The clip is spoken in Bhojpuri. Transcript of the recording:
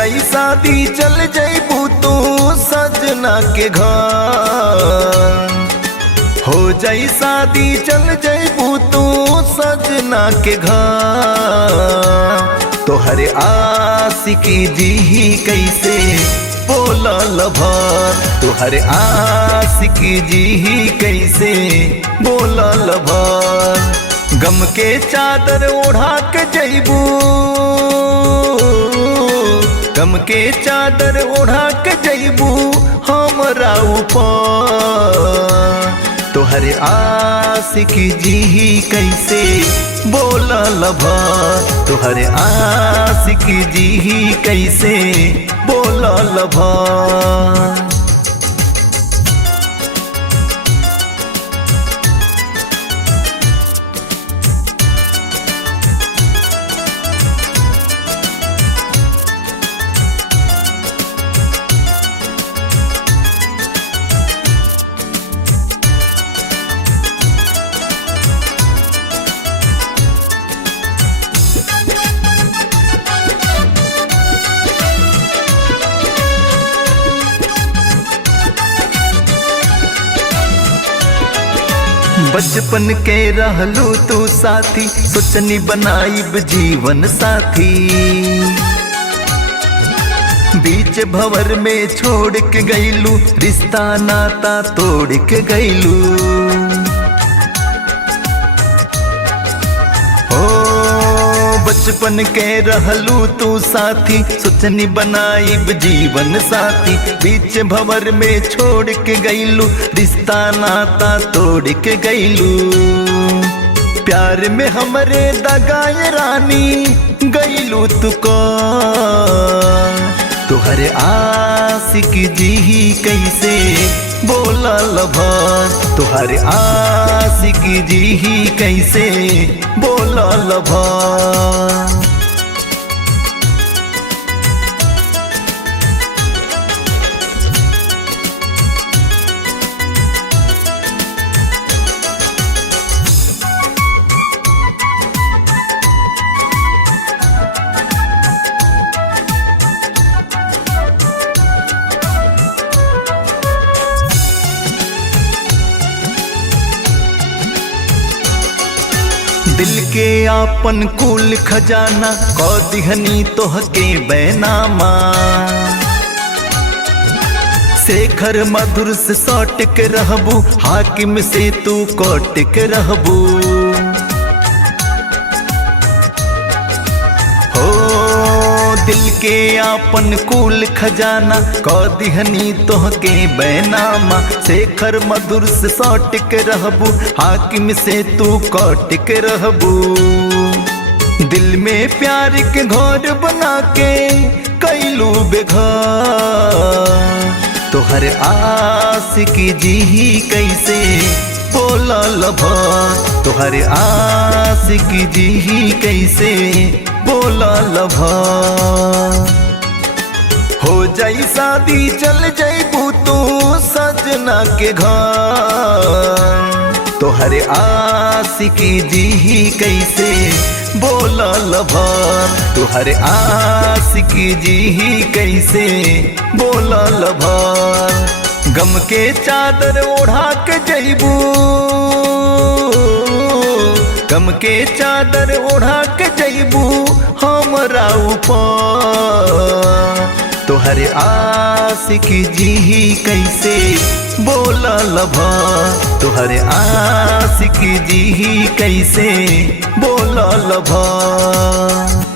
जाई शादी चल जाइबू तू सजना के घर, हो जाई शादी चल जाइबू तू सजना के घर। तोहरे आशिकी जी कैसे बोलल भर, तोहरे आशिकी जी कैसे बोलल भर। गम के चादर ओढ़ा के जइबू, गम के चादर ओढ़ा के जइबू हमरा ऊपर। तोहरे आशिकी जी कैसे बोलल भर, तोहरे आशिकी जी कैसे बोलल भर। बचपन के रहलू तू साथी, सोचनी बनाइब जीवन साथी। बीच भंवर में छोड़ के गईलू, रिश्ता नाता तोड़ के गईलू। बचपन के रहलू तू साथी, सोचनी बनाइब जीवन साथी। बीच भंवर में छोड़ के गईलू, रिश्ता नाता तोड़ के गईलू। प्यार में हमरे दगाए रानी गईलू तू को। तोहरे आशिकी जी कैसे बोलल भर, तोहरे आशिकी जी कैसे बोलल भर। दिल के आपन कुल खजाना कौ दिहनी तोहके बैनामा। शेखर मधुर से सौट के रहबू, हाकिम से तू कोट के रहबू। दिल के आपन कुल खजाना कौ दिहनी तोहके बैनामा। शेखर मधुर से सौट के रहबू, हाकिम से तू कोट के रहबू। दिल में प्यार के घर बना के कैलू बेघर। तोहरे आशिकी जी कैसे बोलल भर, तोहरे आशिकी जी कैसे बोलल भर। हो जाई शादी चल जाइबू तू सजना के घर। तोहरे आशिकी जी कैसे बोलल भर, तोहरे आशिकी जी कैसे बोलल भर। गम के चादर ओढ़ा के जइबू, गम के चादर ओढ़ा के जइबू हमरा ऊपर। तोहरे आशिकी जी कैसे बोलल भर, तोहरे आशिकी जी कैसे बोलल भर।